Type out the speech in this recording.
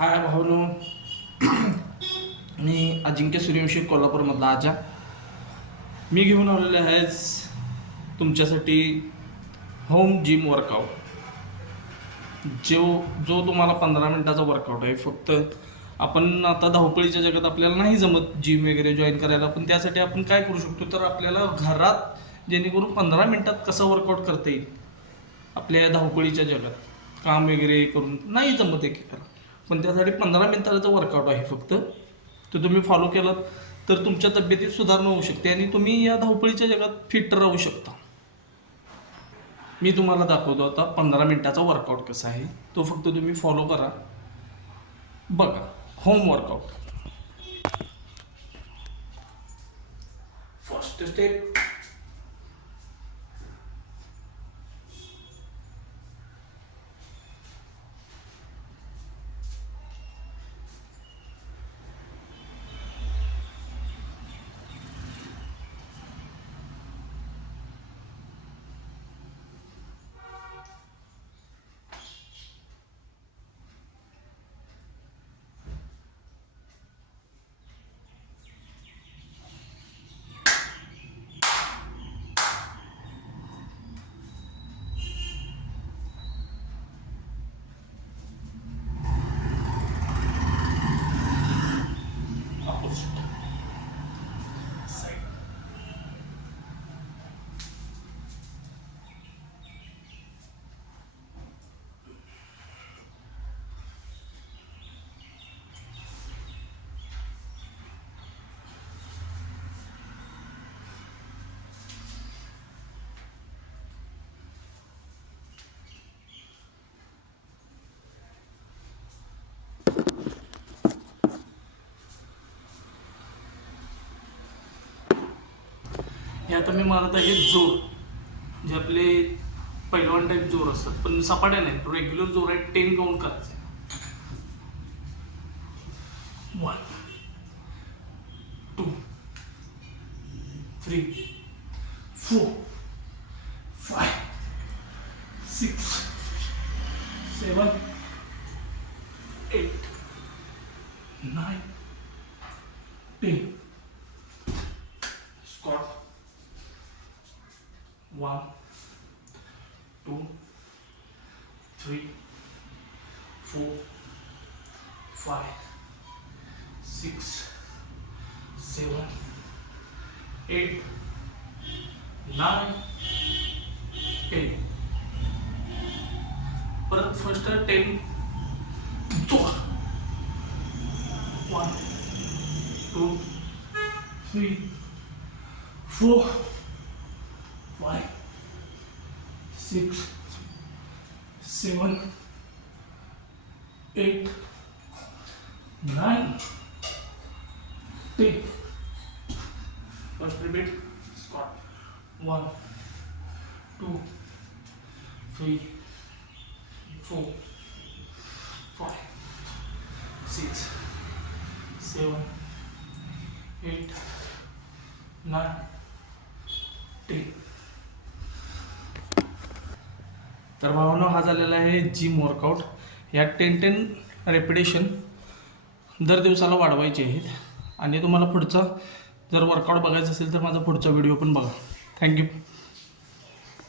हाय भावनो, मी अजिंक्य सूर्यवंशी कोल्हापूरमधला आजा. मी घेऊन आलेले आहेच तुमच्यासाठी होम जिम वर्कआउट. जो तुम्हाला 15 मिनिटाचा वर्कआउट आहे. फक्त आपण आता धावपळीच्या जगात आपल्याला नाही जमत जिम वगैरे जॉईन करायला, पण त्यासाठी आपण काय करू शकतो, तर आपल्याला घरात जेणेकरून 15 मिनिटात कसं वर्कआउट करता येईल. आपल्या धावपळीच्या जगात काम वगैरे करून नाही जमत एकेकाला, पण त्यासाठी 15 मिनिटाचा वर्कआउट आहे फक्त. तो तुम्ही फॉलो केलात तर तुमच्या तब्येतीत सुधारणा होऊ शकते आणि तुम्ही या धावपळीच्या जगात फिट राहू शकता. मी तुम्हाला दाखवतो आता 15 मिनिटाचा वर्कआउट कसा आहे. तो फक्त तुम्ही फॉलो करा. बघा, home workout. First step, opposite side. हे आता मी मारत आहे जोर, जे आपले पैलवान टाईप जोर असतात, पण सपाट्या नाही. रेग्युलर जोर आहे. 10 काउंट करायचे. 1 2 3 4 5 6 7 8 9 10. Squat. 1 2 3 4 5 6 7 8 9 10. परत फर्स्ट 10 जोर. 1 2 3 4 5 6 7 8 9 10. First repeat. Squat. 1 2 3 4 5 6 7 8 9 10. तर भावांनो, हा झालेला आहे जिम वर्कआउट. या 10 रेपिटेशन दर दिवसाला वाढवायचे आहेत. आणि तुम्हाला पुढचा जर वर्कआउट बघायचा असेल तर माझा पुढचा व्हिडिओ पण बघा. थँक्यू.